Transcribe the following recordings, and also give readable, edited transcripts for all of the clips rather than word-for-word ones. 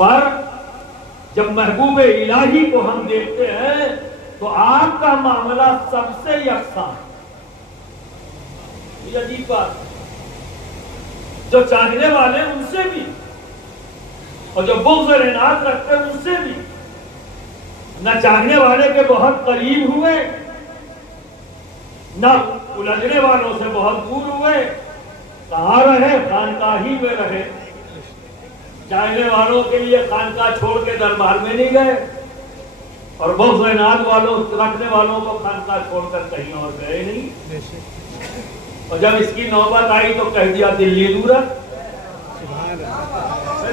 पर जब महबूब इलाही को हम देखते हैं तो आपका मामला सबसे यकसा है। ये अजीब बात, जो चाहने वाले उनसे भी और जो बुग़्ज़ और इनात रखते उनसे भी, न चाहने वाले के बहुत करीब हुए न उलझने वालों से बहुत दूर हुए। कहाँ रहे? खानकाही में रहे। चाहने वालों के लिए खानका छोड़ के दरबार में नहीं गए और बुग़्ज़ और इनात वालों रखने वालों को खानका छोड़कर कहीं और गए नहीं। और जब इसकी नौबत आई तो कह दिया दिल्ली दूर है।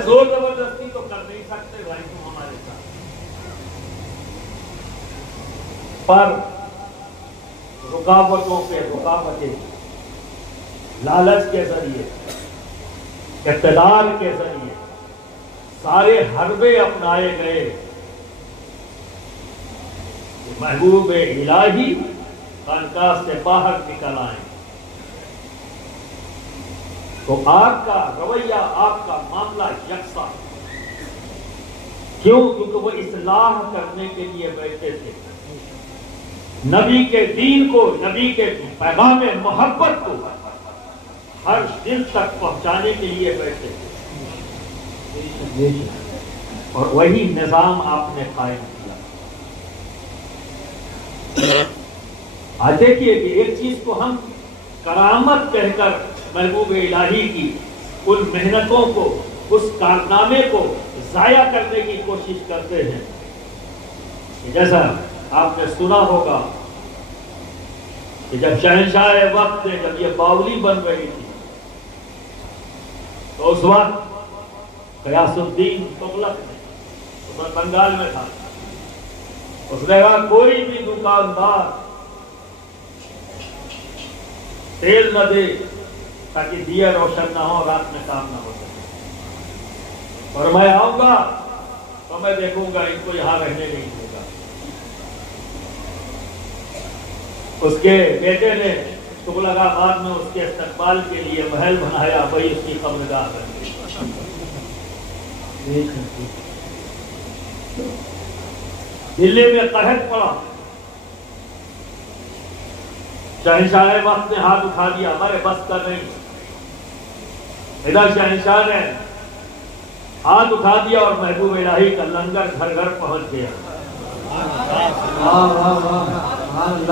जोर जबरदस्ती तो कर नहीं सकते भाई तुम हमारे साथ। पर रुकावटों पे रुकावटें, लालच के जरिए, इक़्तिदार के जरिए सारे हरबे अपनाए गए। महबूब इलाही खानकाह से बाहर निकल आए तो आपका रवैया, आपका मामला यकसा। क्यों? क्योंकि वो इस्लाह करने के लिए बैठे थे, नबी के दीन को, नबी के पैगाम मोहब्बत को हर दिल तक पहुंचाने के लिए बैठे थे। और वही निजाम आपने कायम किया। आज देखिए कि एक चीज को हम करामत कहकर महबूब इलाही की उन मेहनतों को, उस कारनामे को जाया करने की कोशिश करते हैं। जैसा आपने सुना होगा कि जब शहंशाह वक्त ने, जब ये बावली बन रही थी तो उस वक्त गयासुद्दीन तुगलक ने, उसमें बंगाल में था, उसने कहा कोई भी दुकानदार तेल न दे ताकि दिया रोशन ना हो, रात में काम ना हो सके। और मैं आऊंगा तो मैं देखूंगा इनको यहां रहने नहीं दूंगा। उसके बेटे ने तुगलकाबाद में उसके इस्तकबाल के लिए महल बनाया, वही उसकी कब्रगाह बन गई। दिल्ली में कहत पड़ा, शहंशाह वक्त ने हाथ उठा दिया, हमारे बस का नहीं। इधर शहंशाह ने हाथ उठा दिया और महबूब इलाही का लंगर घर घर पहुंच गया।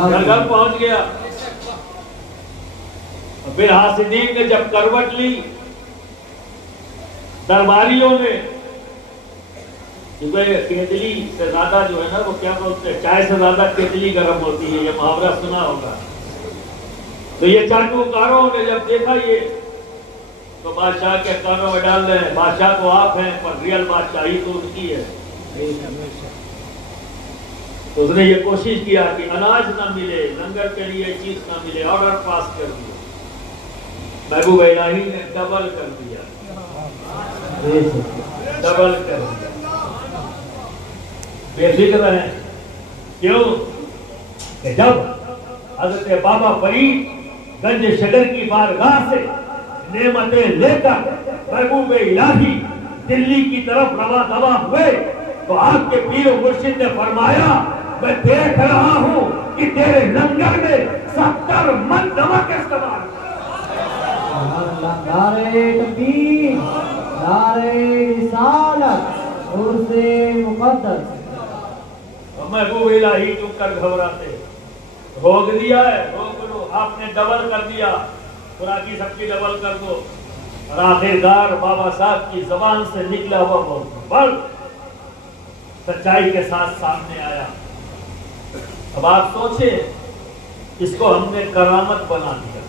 घर घर पहुंच गया। फिर हासिदीन ने जब करवट ली, दरबारियों ने, केतली से ज्यादा जो है ना, वो क्या बोलते हैं, चाय से ज्यादा केतली गर्म होती है, ये मुहावरा सुना होगा। तो ये चाटुकारों ने जब देखा ये, तो बादशाह के कानों में डाल रहे हैं, बादशाह तो आप हैं पर रियल बादशाही तो उनकी है। तो उसने ये कोशिश किया कि अनाज ना मिले, लंगर के लिए चीज ना मिले, ऑर्डर पास कर दिया। महबूब इलाही ने डबल कर दिया, डबल कर दिया। बेफिक्र है। क्यों? जब हजरत बाबा फरीद गंज शगर की बारगाह से नेमतें लेकर महबूब इलाही दिल्ली की तरफ रवा दवा हुए तो आपके पीर मुर्शिद ने फरमाया, मैं देख रहा हूं कि तेरे लंगर में 70 मन नमक इस्तेमाल। नारे तकबीर, नारे रिसालत, उर्से मुक़द्दस। महबूब इलाही चुप कर घबराते, रोक दिया है, रोक लो, आपने डबल कर दिया, खुराकी सबकी डबल कर दो। और आखिरकार बाबा साहब की जबान से निकला हुआ बोल सच्चाई के साथ सामने आया। अब आप सोचे, इसको हमने करामत बना दिया।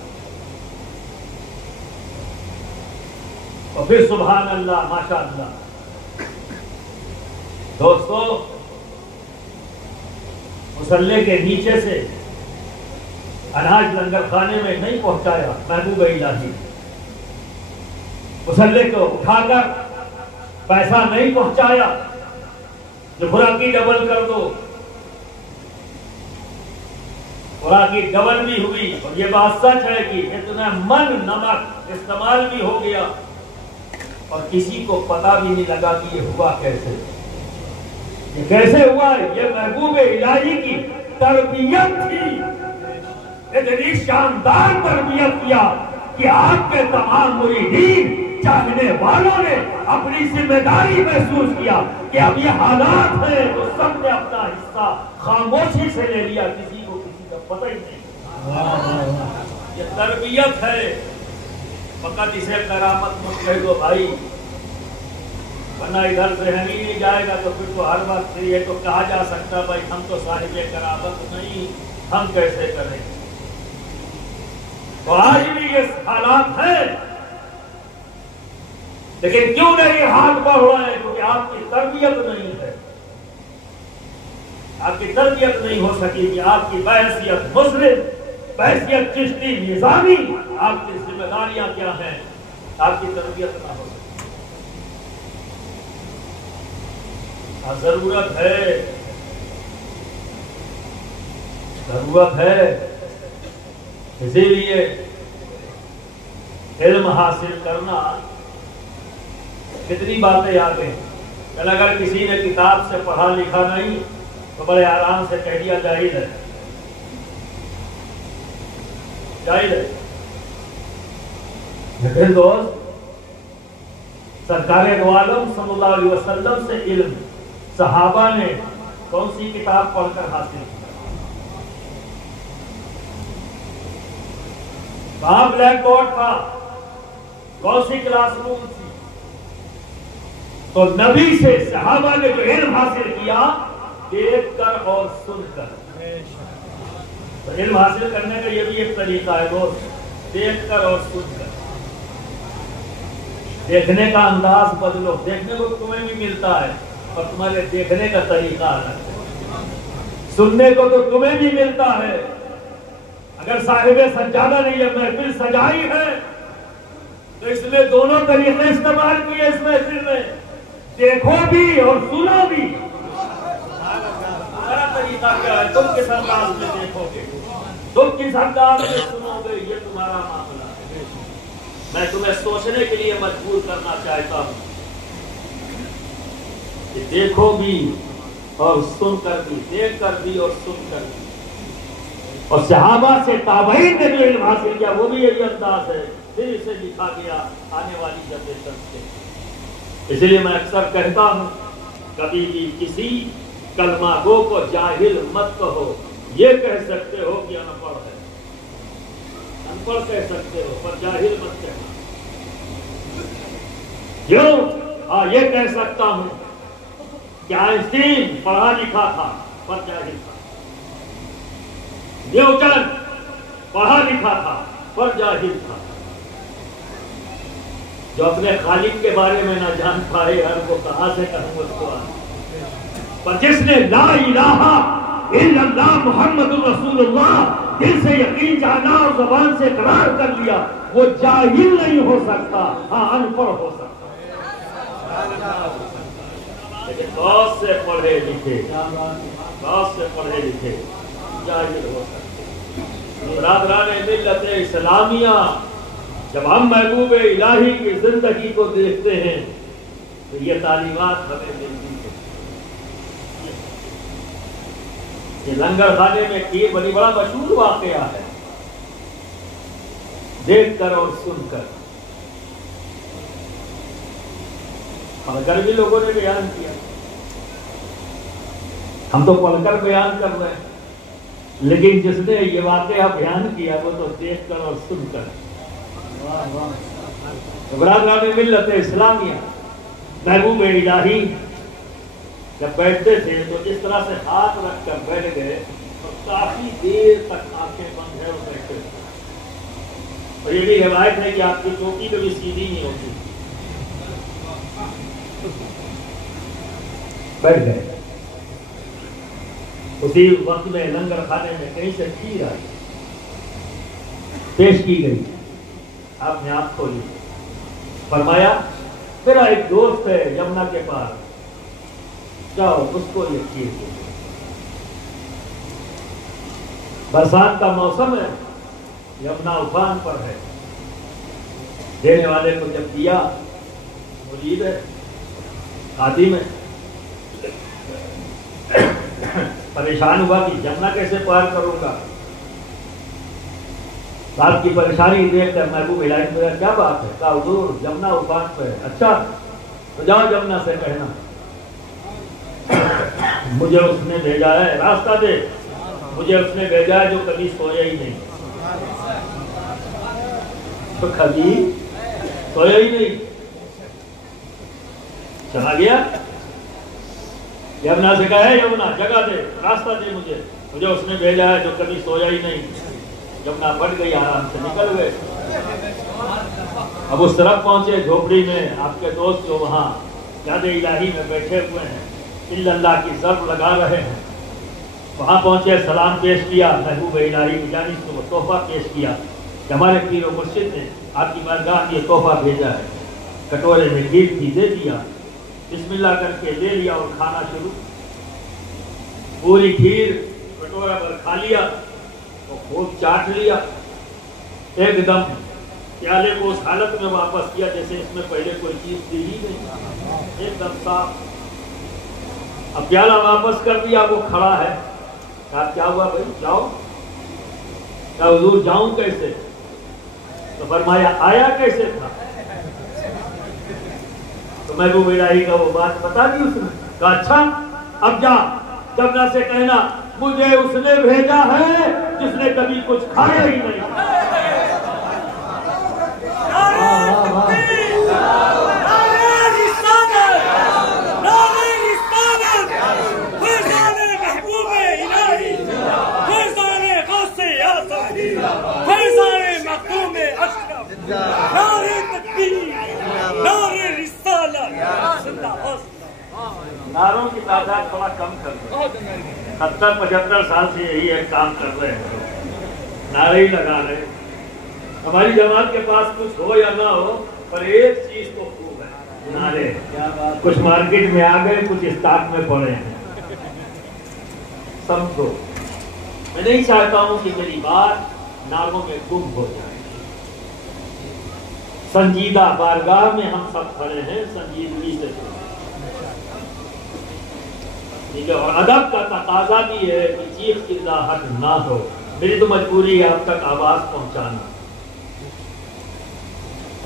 और फिर सुभान अल्लाह, माशा अल्लाह। दोस्तों, मुसल्ले के नीचे से अनाज लंगर खाने में नहीं पहुंचाया महबूब इलाही। मुसल्ले को उठाकर पैसा नहीं पहुंचाया जो खुराकी डबल कर दो। खुराकी डबल भी हुई और ये बात सच है कि इतना मन नमक इस्तेमाल भी हो गया और किसी को पता भी नहीं लगा कि ये हुआ कैसे। ये कैसे हुआ? ये महबूब इलाही की तरबियत थी। इतनी शानदार तरबियत किया कि आपके तमाम मुरीदीन चाहने वालों ने अपनी जिम्मेदारी महसूस किया कि अब ये हालात हैं, तो सबने अपना हिस्सा खामोशी से ले लिया, किसी को किसी का पता ही नहीं। ये तरबियत है। फकत इसे करामत मत कह दो भाई, वरना इधर से हम ही नहीं जाएगा तो फिर तो हर वक्त ये तो कहा जा सकता भाई हम तो साहिब करामत नहीं, हम कैसे करें। तो आज भी ये हालात है, लेकिन क्यों नहीं हाथ बढ़ रहे हैं? क्योंकि आपकी तरबियत नहीं है। आपकी तरबियत नहीं हो सकी कि आपकी बहसियत मुस्लिम, बहसियत चिश्ती निजामी, आपकी जिम्मेदारियां क्या हैं, आपकी तरबियत ना हो सके। जरूरत है, जरूरत है। इसीलिए इल्म हासिल करना, कितनी बातें आ गई। कल अगर किसी ने किताब से पढ़ा लिखा नहीं तो बड़े आराम से कह दिया जाहिल है, जाहिल है। लेकिन दोस्त, सरकार दो आलम सल्लल्लाहु अलैहि वसल्लम से इल्म सहाबा ने कौन सी किताब पढ़कर हासिल की? कहां ब्लैक बोर्ड था? कौन सी क्लासरूम थी? तो नबी से सहाबा ने जो इल्म हासिल किया, देखकर और सुनकर। तो इल्म हासिल करने का ये भी एक तरीका है दोस्त, देखकर और सुनकर। देखने का अंदाज बदलो। देखने को तुम्हें भी मिलता है और तुम्हारे देखने का तरीका अलग है। सुनने को तो तुम्हें भी मिलता है। अगर साहिबे सज्जादा ने यह महफिल सजाई है तो इसमें दोनों तरीके इस्तेमाल किए इस महफिल में, देखो भी और सुनो भी। हमारा तरीका क्या है? तुम किस अंदाज में देखोगे, तुम किस अंदाज में सुनोगे, ये तुम्हारा मामला है। मैं तुम्हें सोचने के लिए मजबूर करना चाहता हूं कि देखो भी और सुनकर भी, देखकर भी और सुनकर भी। और सहाबा से ताबईन ने जो इल्म हासिल किया वो भी यही अंदाज है। फिर इसे लिखा गया आने वाली जनरेशन से। इसलिए मैं अक्सर कहता हूं, कभी भी किसी कलमा गो को जाहिल मत कहो। ये कह सकते हो कि अनपढ़ है, अनपढ़ कह सकते हो, पर जाहिल मत कहना। क्यों? हाँ, ये कह सकता हूं कि आइंस्टीन पढ़ा लिखा था पर जाहिल था। न्यूटन पढ़ा लिखा था पर जाहिल था। जो अपने खालिक के बारे में ना जान पाए, हर को कहां से कहूं उसको। पर जिसने ला इलाहा इल्लल्लाह मुहम्मदुर रसूलुल्लाह दिल से यकीन जाना और ज़बान से इकरार कर लिया, वो जाहिल नहीं हो सकता। हाँ, अनपढ़ हो सकता, लेकिन बहुत से पढ़े लिखे, बहुत से पढ़े लिखे जाहिल हो सकते। बरादरान मिल्लत इस्लामिया, जब हम महबूब इलाही की जिंदगी को देखते हैं तो ये तालीमात हमें मिलती है। ये लंगर खाने में खीर बड़ी बड़ा मशहूर वाकया है, देखकर और सुनकर। पढ़कर भी लोगों ने बयान किया, हम तो पढ़कर बयान कर रहे हैं, लेकिन जिसने ये वाकया बयान किया वो तो देखकर और सुनकर। बरादरान मिल्लत इस्लामिया, महबूब इलाही जब बैठते थे तो इस तरह से हाथ रखकर बैठ गए और काफी देर तक आंखें बंद है और बैठे थे। और ये भी रिवायत है कि आपकी चौकी कभी सीधी नहीं होती। बैठ गए। उसी वक्त में लंगर खाने में कहीं से खीर आई, पेश की गई। आपने आंख खोली, फरमाया मेरा एक दोस्त है यमुना के पास, जाओ उसको ये खीर दो। बरसात का मौसम है, यमुना उफान पर है। देने वाले को जब दिया मुरीद है, खादिम है। परेशान हुआ कि जमुना कैसे पार करूंगा। रात की परेशानी देखकर महबूब इलाही बोला क्या बात है? कहा हुजूर जमुना उफान पे है। अच्छा तो जाओ जमुना से कहना मुझे उसने भेजा है, रास्ता दे, मुझे उसने भेजा है जो कभी सोया ही नहीं, तो कभी सोया ही नहीं। चला गया यमुना से कहा है यमुना जगह दे, रास्ता दे, मुझे उसने भेजा है जो कभी सोया ही नहीं। यमुना बढ़ गई, आराम से निकल गए। अब उस तरफ पहुंचे झोपड़ी में, आपके दोस्त जो वहां याद इलाही में बैठे हुए हैं, इल्लल्लाह की ज़र्ब लगा रहे हैं, वहां पहुंचे, सलाम पेश किया, महबूब इलाही की जानिब से वो तोहफा पेश किया कि हमारे पीर व मुर्शिद ने आपकी बारगाह ये तोहफा भेजा है। कटोरे में खीर थी, दे दिया, बिस्मिल्लाह करके ले लिया और खाना शुरू। पूरी खीर कटोरा पर खा लिया और खूब चाट लिया, एकदम प्याले को उस हालत में वापस किया जैसे इसमें पहले कोई चीज थी ही नहीं, एकदम साफ। अब प्याला वापस कर दिया, वो खड़ा है, कहा क्या हुआ भाई जाओ? क्या हुजूर जाऊं कैसे? तो फरमाया आया कैसे था? तो महबूब इलाही का वो बात बता दी उसने। कहा अच्छा अब जा जमुना से कहना मुझे उसने भेजा है जिसने कभी कुछ खाया ही नहीं। नारों की तादाद थोड़ा कम कर दो, 70-75 साल से यही एक काम कर रहे हैं, नारे ही लगा रहे। हमारी जमात के पास कुछ हो या ना हो पर एक चीज तो खूब है, नारे। कुछ मार्केट में आ गए, कुछ स्टॉक में पड़े हैं, समझो। मैं नहीं चाहता हूं कि मेरी बात नारों में गुम हो जाए। संजीदा बारगाह में हम सब खड़े हैं, संजीदगी से ठीक है, और अदब का तकाजा भी है कि चीख चिल्लाहट ना हो। मेरी तो मजबूरी है आप तक आवाज पहुंचाना।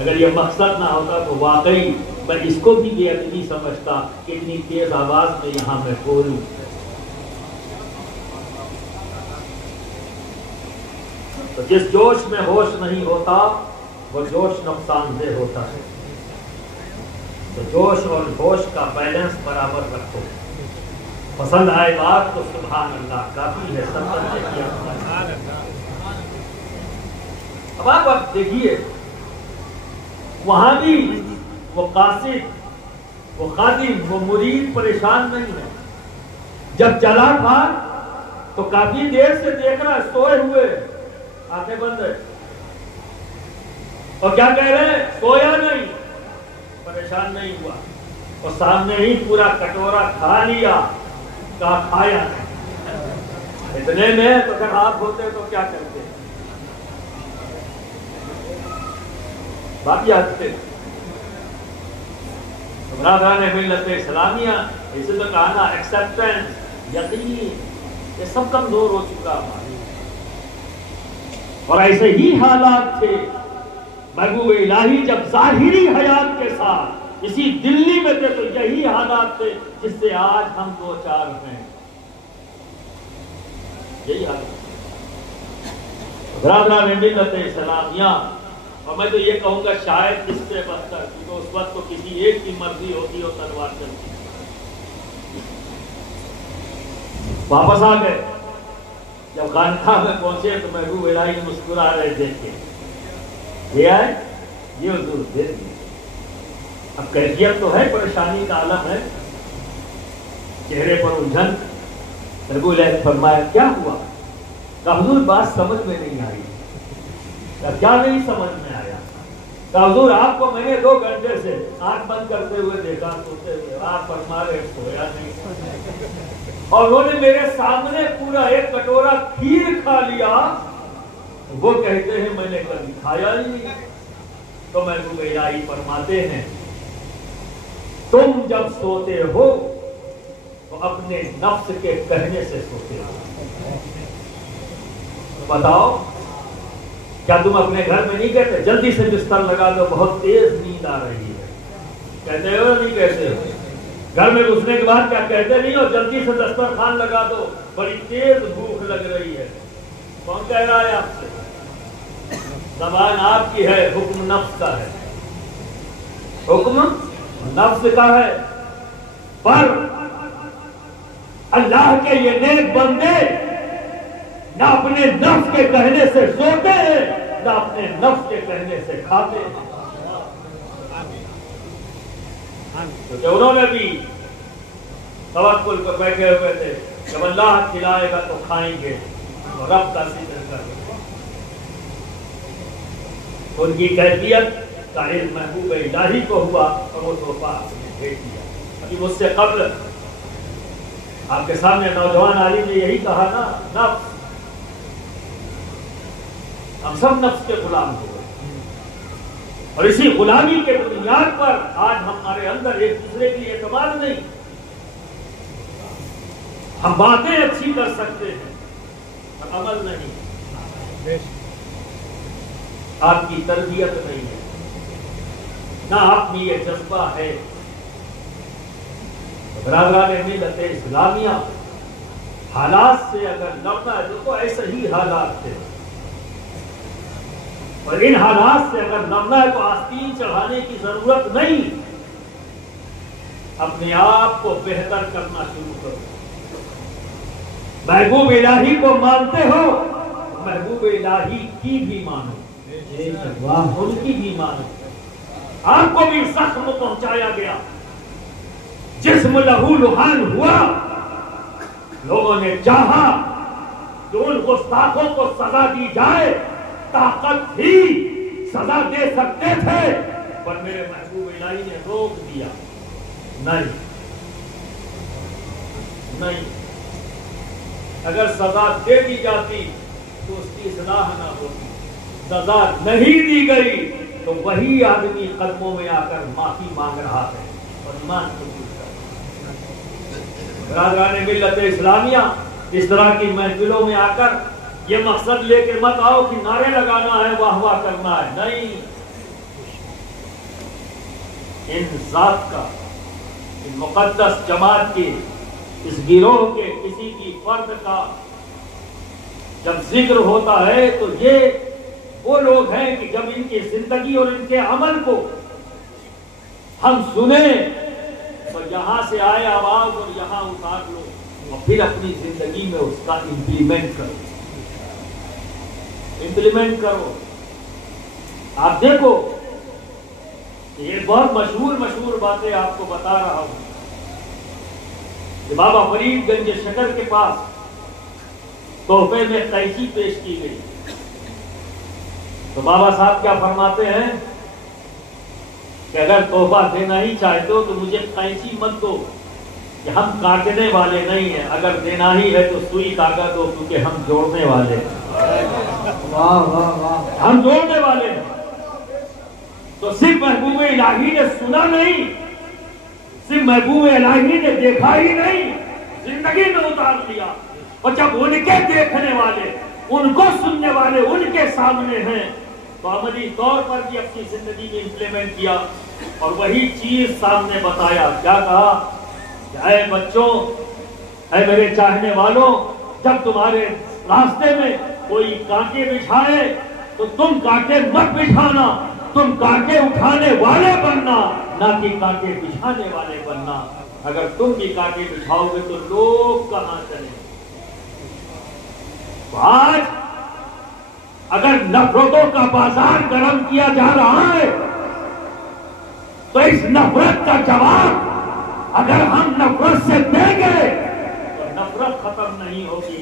अगर ये मकसद ना होता तो वाकई मैं इसको भी बेअदबी समझता कि इतनी तेज आवाज में यहां मैं बोलूं। तो जिस जोश में होश नहीं होता वो जोश नुकसानदेह होता है। तो जोश और होश का बैलेंस बराबर रखो। पसंद आए बात तो सुभान अल्लाह काफी है, सत्तर से किया। अब आप देखिए वहां भी वो कासिद, वो खादिम, वो मुरीद परेशान नहीं है। जब चला था तो काफी देर से देख रहा, सोए हुए, आंखें बंद है, और क्या कह रहे हैं? सोया नहीं, परेशान नहीं हुआ, और सामने ही पूरा कटोरा खा लिया। कहा खाया नहीं। इतने में तो अगर आप होते तो क्या करते? बाकी आते ने मिलते इस्लामिया, इसे तो कहा ना एक्सेप्टेंस, यकीन, ये सब कमजोर हो चुका हमारे। और ऐसे ही हालात थे महबूब इलाही जब जाहिरी हयात के साथ इसी दिल्ली में थे, तो यही हालात थे जिससे आज हम दो चार हैं। यही हालात बरादरान मिल्लत इस्लामिया। और मैं तो ये कहूंगा शायद इससे बदतर, क्योंकि उस वक्त तो किसी एक की मर्जी होती और तलवार चलती। वापस आ गए, जब खानकाह में पहुंचे तो महबूब इलाही मुस्कुरा रहे देख के, ये आए ये हुजूर दे दिए। अब कैफियत तो है, परेशानी का आलम है, चेहरे पर उलझन। महबूब इलाही फरमाया क्या हुआ? कहा हुजूर बात समझ में नहीं आई। क्या नहीं समझ में आया? कहा हुजूर आपको मैंने 2 घंटे से आंख बंद करते हुए देखा, सोते हुए, आप फरमा रहे सोया नहीं, और उन्होंने मेरे सामने पूरा एक कटोरा खीर खा लिया। वो कहते हैं मैंने कभी खाया ही नहीं। तो महबूब इलाही फरमाते हैं तुम जब सोते हो तो अपने नफ्स के कहने से सोते हो। तो बताओ, क्या तुम अपने घर में नहीं कहते जल्दी से बिस्तर लगा दो, बहुत तेज नींद आ रही है? कहते हो नहीं कहते हो? घर में घुसने के बाद क्या कहते नहीं हो जल्दी से दस्तरखान लगा दो, बड़ी तेज भूख लग रही है? कौन कह रहा है आपसे? ज़बान आपकी है, हुक्म नफ्स का है, हुक्म नफ्स का है। पर अल्लाह के ये नेक बंदे ना अपने नफ्स के कहने से सोते हैं, ना अपने नफ्स के कहने से खाते हैं। तो उन्होंने भी तवक्कुल पर बैठे हुए थे, जब अल्लाह खिलाएगा तो खाएंगे, तो रब का जिक्र करेंगे। उनकी कैफियत का इल्म महबूब इलाही को हुआ और वो तोहफा आपने भेज दिया। अभी मुझसे कब्ल आपके सामने नौजवान आलिम ने यही कहा ना, नफ्स, हम सब नफ्स के गुलाम हो गए और इसी गुलामी के बुनियाद पर आज हमारे अंदर एक दूसरे के लिए एतमाद नहीं। हम बातें अच्छी कर सकते हैं पर अमल नहीं, आपकी तरबियत नहीं है, ना आप में ये जज्बा है। बरादरान मिल्लत इस्लामिया हालात से अगर लड़ना है तो ऐसे ही हालात थे, और इन हालात से अगर लड़ना है तो आस्तीन चढ़ाने की जरूरत नहीं, अपने आप को बेहतर करना शुरू करो। महबूब इलाही को मानते हो, महबूब इलाही की भी मानो, उनकी भी मानो। आपको भी जख्म पहुंचाया गया, जिस्म लहू लुहान हुआ, लोगों ने चाहा कि उन गुस्ताखों को सजा दी जाए, ताकत थी सजा दे सकते थे, पर मेरे महबूब इलाही ने रोक दिया। नहीं नहीं, अगर सजा दे दी जाती तो उसकी इस्लाह ना होती। सजा नहीं दी गई तो वही आदमी कदमों में आकर माफी मांग रहा है और ईमान कबूल कर रहा है। मिल्लत इस्लामिया इस तरह की महफिलों में आकर ये मकसद लेके मत आओ कि नारे लगाना है, वाह वाह करना है। नहीं, इन जात का, इन मुकद्दस जमात के, इस गिरोह के किसी भी फर्द का जब जिक्र होता है तो ये वो लोग हैं कि जब इनकी जिंदगी और इनके अमल को हम सुने तो यहां से आए आवाज और यहां उतार लो और फिर अपनी जिंदगी में उसका इंप्लीमेंट करो, इंप्लीमेंट करो। आप देखो, ये बहुत मशहूर बातें आपको बता रहा हूं कि बाबा फरीदगंज शकर के पास तोहफे में कैंची पेश की गई तो बाबा साहब क्या फरमाते हैं कि अगर तोहफा देना ही चाहते हो तो मुझे कैंची मत दो, कि हम काटने वाले नहीं हैं, अगर देना ही है तो सुई धागा दो, क्योंकि हम जोड़ने वाले हैं। वाह वाह वाह, हम जोड़ने वाले हैं। तो सिर्फ महबूब इलाही ने सुना नहीं, सिर्फ महबूब इलाही ने देखा ही नहीं, जिंदगी में उतार लिया। और जब उनके देखने वाले, उनको सुनने वाले उनके सामने हैं तो अमली तौर पर भी अपनी जिंदगी में इंप्लीमेंट किया और वही चीज सामने बताया। क्या कहा? ऐ बच्चों, ऐ मेरे चाहने वालों, जब तुम्हारे रास्ते में कोई कांटे बिछाए तो तुम कांटे मत बिछाना, तुम कांटे उठाने वाले बनना, ना कि कांटे बिछाने वाले बनना। अगर तुम भी कांटे बिछाओगे तो लोग कहां चले? आज अगर नफरतों का बाजार गर्म किया जा रहा है तो इस नफरत का जवाब अगर हम नफरत से देंगे तो नफरत खत्म नहीं होगी।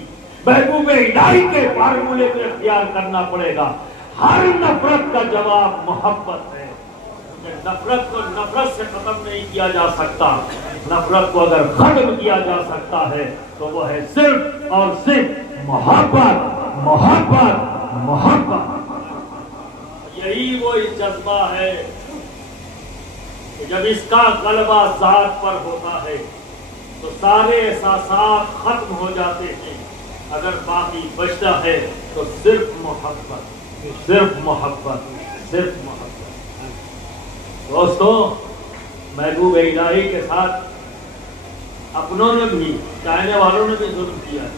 महबूब इलाही के फार्मूले को इख्तियार करना पड़ेगा। हर नफरत का जवाब मोहब्बत है। नफरत को नफरत से खत्म नहीं किया जा सकता। नफरत को अगर खत्म किया जा सकता है तो वो है सिर्फ और सिर्फ मोहब्बत, मोहब्बत, मोहब्बत। यही वो जज्बा है कि जब इसका गलबा ज़ात पर होता है तो सारे एहसासात खत्म हो जाते हैं। अगर बाकी बचता है तो सिर्फ मोहब्बत, सिर्फ मोहब्बत, सिर्फ मोहब्बत। दोस्तों, महबूब इलाही के साथ अपनों ने भी, चाहने वालों ने भी जुल्म किया है,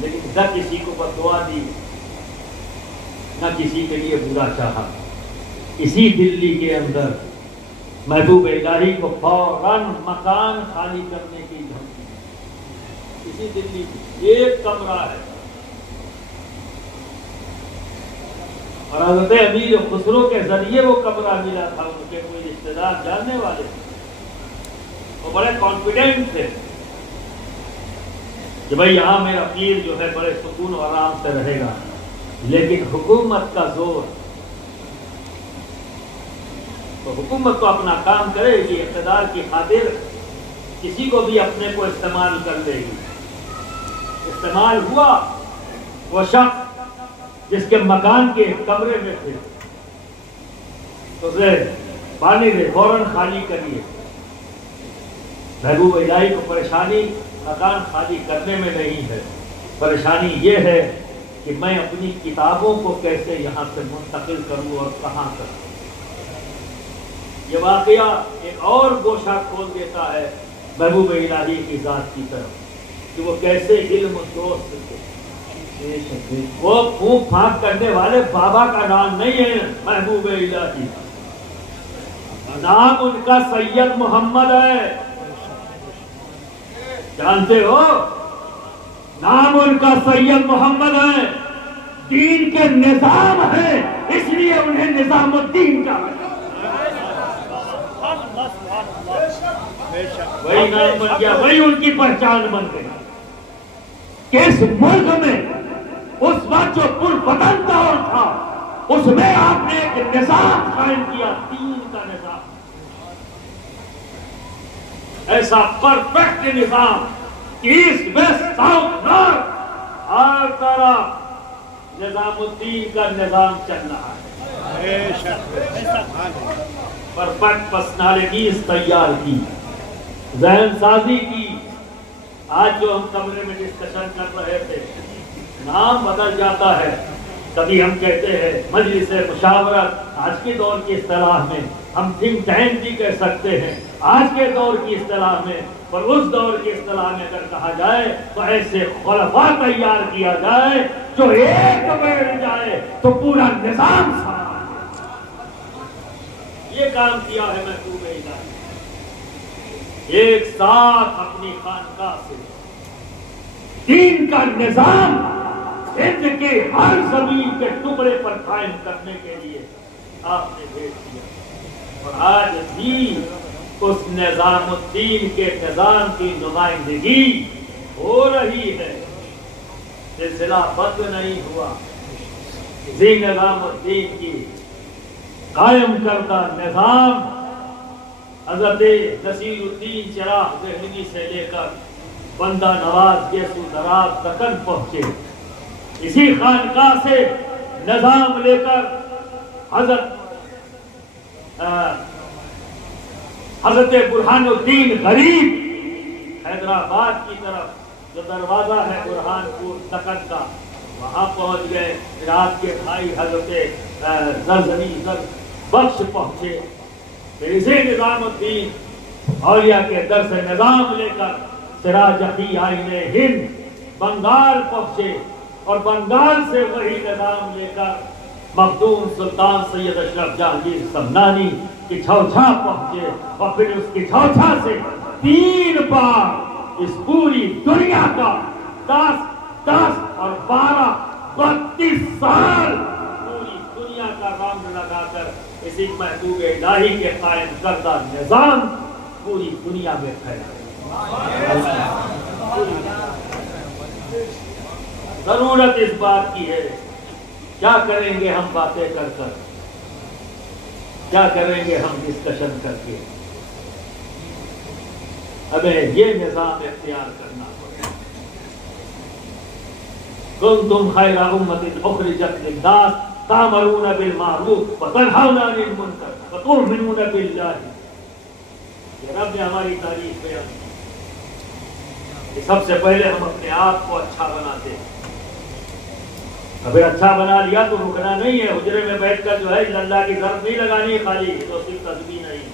लेकिन न किसी को बददुआ दी, न किसी के लिए बुरा चाहा। इसी दिल्ली के अंदर महबूब इलाही को फौरन मकान खाली करने की धमकी। इसी दिल्ली में एक कमरा है और हज़रत अमीर खुसरो के जरिए वो कमरा मिला था। उनके कोई रिश्तेदार जानने वाले, वो बड़े कॉन्फिडेंट थे कि भाई यहाँ मेरा पीर जो है बड़े सुकून और आराम से रहेगा। लेकिन हुकूमत का जोर, तो हुकूमत तो अपना काम करेगी, इक़्तिदार की खातिर किसी को भी अपने को इस्तेमाल कर लेगी। इस्तेमाल हुआ वो शख्स जिसके मकान के कमरे में थे, तो उसे पानी दे, फौरन खाली करिए। महबूब इलाही को परेशानी मकान खाली करने में नहीं है, परेशानी ये है कि मैं अपनी किताबों को कैसे यहाँ से मुंतकिल करूँ और कहाँ करूँ। ये वाकया एक और गोशा खोल देता है महबूब इलाही की जात की तरफ कि वो कैसे इल्म दोस्त थे। वो फूंक फांक करने वाले बाबा का नाम नहीं है महबूब इलाही, नाम उनका सैयद मोहम्मद है। जानते हो, नाम उनका सैयद मोहम्मद है। दीन के निजाम है, इसलिए उन्हें निजामुद्दीन का वही नाम बन गया, वही उनकी पहचान बन गई। किस मुल्क में उस वक्त जो पुरपतन दौर था, उसमें आपने एक निजाम कायम किया, दीन का निजाम, ऐसा परफेक्ट निजाम कि ईस्ट वेस्ट साउथ नॉर्थ हर तरफ निजामुद्दीन का निजाम चल रहा है। परफेक्ट पर्सनालिटीज तैयार की, जहन साजी की। आज जो हम कमरे में डिस्कशन कर रहे थे, नाम बदल जाता है। कभी हम कहते हैं मजलिस मुशावरत, आज के दौर की इस्तिलाह में हम थिंक टैंक भी कह सकते हैं आज के दौर की इस्तिलाह में। पर उस दौर की इस्तिलाह में अगर कहा जाए तो ऐसे खुलफा तैयार किया जाए जो एक बैठ जाए तो पूरा निजाम संभाल। ये काम किया है महबूब इलाही, एक साथ अपनी खानकाह से दीन का निजाम हिंद के हर जमीन के टुकड़े पर कायम करने के लिए आपने भेज दिया। और आज भी उस निजामुद्दीन के निजाम की नुमाइंदगी हो रही है, सिलसिला बंद नहीं हुआ। इसी निजामुद्दीन की कायम करदा निजाम हज़रत नसीरुद्दीन चिराग दहलवी से लेकर बंदा नवाज गेसू दराज तकन पहुंचे। इसी खानकाह से निजाम लेकर हजरत बुरहानुद्दीन गरीब हैदराबाद की तरफ जो दरवाजा है बुरहानपुर तकन का, वहां पहुंच गए। इराक के भाई हजरत जरजनी बख्श पहुंचे। फिर इसी निजामुद्दीन औलिया के दर से निजाम लेकर सिराज-ए आईने हिंद बंगाल पहुंचे और बंगाल से वही निजाम लेकर मखदूम सुल्तान सैयद अशरफ जहांगीर समनानी की छौछा पहुंचे। और फिर उसकी छौछा से 3 बार इस पूरी दुनिया का 10 और 32 साल पूरी दुनिया का राउंड लगाकर इसी महबूब इलाही के कायम करदा निजाम पूरी दुनिया में फैला। जरूरत इस बात की है, क्या करेंगे हम बातें कर कर, क्या करेंगे हम डिस्कशन करके। हमें ये निजाम इख्तियार करना पड़ेगा। कुंतुम खैरा उम्मतिन उखरिजत लिन्नास तामरूना बिल मारूफ व तनहौना अनिल मुनकर व तुमिनून बिल्लाह, रब ने हमारी तारीफ बयान की। सबसे पहले हम अपने आप को अच्छा बनाते हैं। अगर अच्छा बना लिया तो रुकना नहीं है, हुजरे में बैठकर जो है अल्लाह की जरूरत नहीं लगानी खाली, तो सिर्फ तस्बीह नहीं,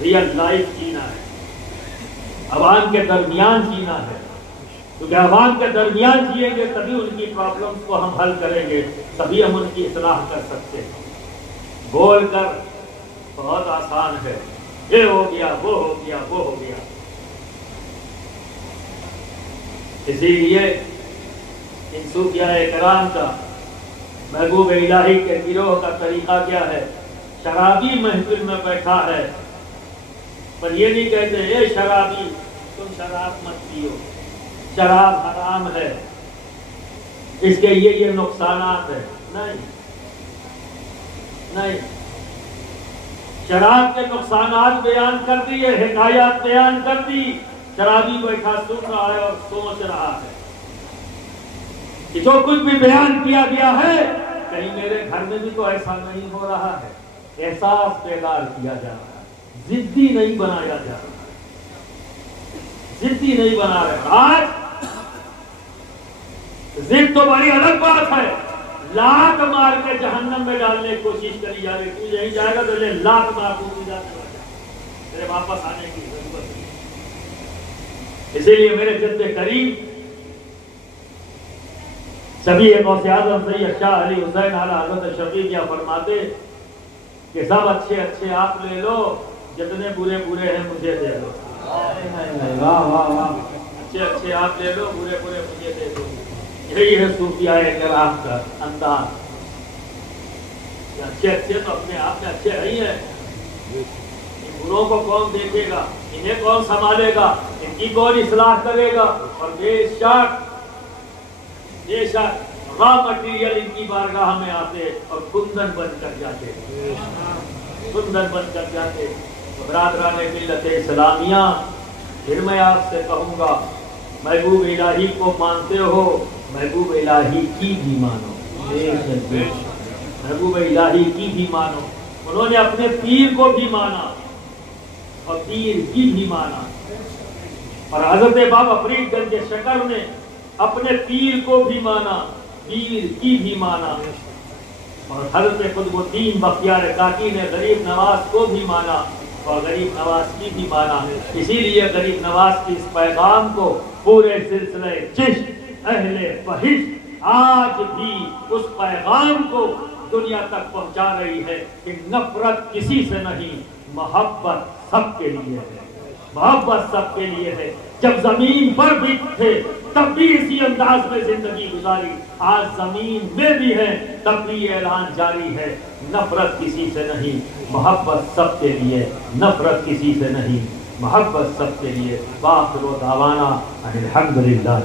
रियल लाइफ जीना है, अवाम के दरमियान जीना है। क्योंकि अवाम के दरमियान जिएंगे तभी उनकी प्रॉब्लम्स को हम हल करेंगे, तभी हम उनकी इस्लाह कर सकते हैं। बोलकर बहुत आसान है, ये हो गया, वो हो गया, वो हो गया। इसीलिए इन सूफियाए कराम का, महबूब इलाही के गिरोह का तरीका क्या है? शराबी महफिल में बैठा है, पर ये नहीं कहते ए शराबी तुम शराब मत पियो, शराब हराम है, इसके ये नुकसानात है। नहीं नहीं, शराब के नुकसानात बयान कर दिए, हिकायत बयान कर दी। शराबी बैठा सुन रहा है और सोच रहा है कि जो कुछ भी बयान किया गया है, कहीं मेरे घर में भी तो ऐसा नहीं हो रहा है। एहसास बेदार किया जा रहा है, जिद्दी नहीं बनाया जा रहा है, जिद्दी नहीं बना रहे। आज जिद तो बड़ी अलग बात है, लात मार के जहन्नम में डालने की कोशिश करी जा रही। तू यही जाएगा तो ले लात मार दूंगी, तेरे वापस आने की जरूरत नहीं। इसीलिए मेरे जिद्द करीब सभी गौसे आज़म सैयद शाह अली हुसैन आला हज़रत शफीक या फरमाते कि सब अच्छे अच्छे आप ले लो, जितने बुरे बुरे हैं मुझे दे दो। वाह वाह वाह, अच्छे अच्छे आप ले लो, बुरे बुरे मुझे दे दो। यही है सूफियाए कराम का अंदाज। अच्छे अच्छे तो अपने आप में अच्छे ही है, इन बुरों को कौन देखेगा, इन्हें कौन संभालेगा, इनकी कौन इस्लाह करेगा। और बेशक बेशक रॉ मटीरियल इनकी बारगाह में आते और कुंदन बन कर जाते, कुंदन बन कर जाते। तो बरादरान मिल्लत इस्लामिया, फिर मैं आपसे कहूँगा, महबूब इलाही को मानते हो, महबूब इलाही की भी मानो, महबूब इलाही की भी मानो। उन्होंने अपने पीर को भी माना और पीर की भी माना। और हजरत बाबा फरीदगंज शकर ने अपने पीर को भी माना, पीर की भी माना। और हजरत कुतुबुद्दीन बख्तियार काकी ने गरीब नवाज को भी माना और गरीब नवाज की भी माना। इसीलिए गरीब नवाज की इस पैगाम को पूरे सिलसिले चिश्त अहले बहिश्त आज भी उस पैगाम को दुनिया तक पहुंचा रही है कि नफरत किसी से नहीं, मोहब्बत सबके लिए है, मोहब्बत सबके लिए है। जब जमीन पर भी थे तब भी इसी अंदाज में जिंदगी गुजारी, आज जमीन में भी है तब भी ये ऐलान जारी है, नफरत किसी से नहीं, मोहब्बत सबके लिए, नफरत किसी से नहीं, मोहब्बत सबके लिए। वाखिर दावाना अल्हम्दुलिल्लाह।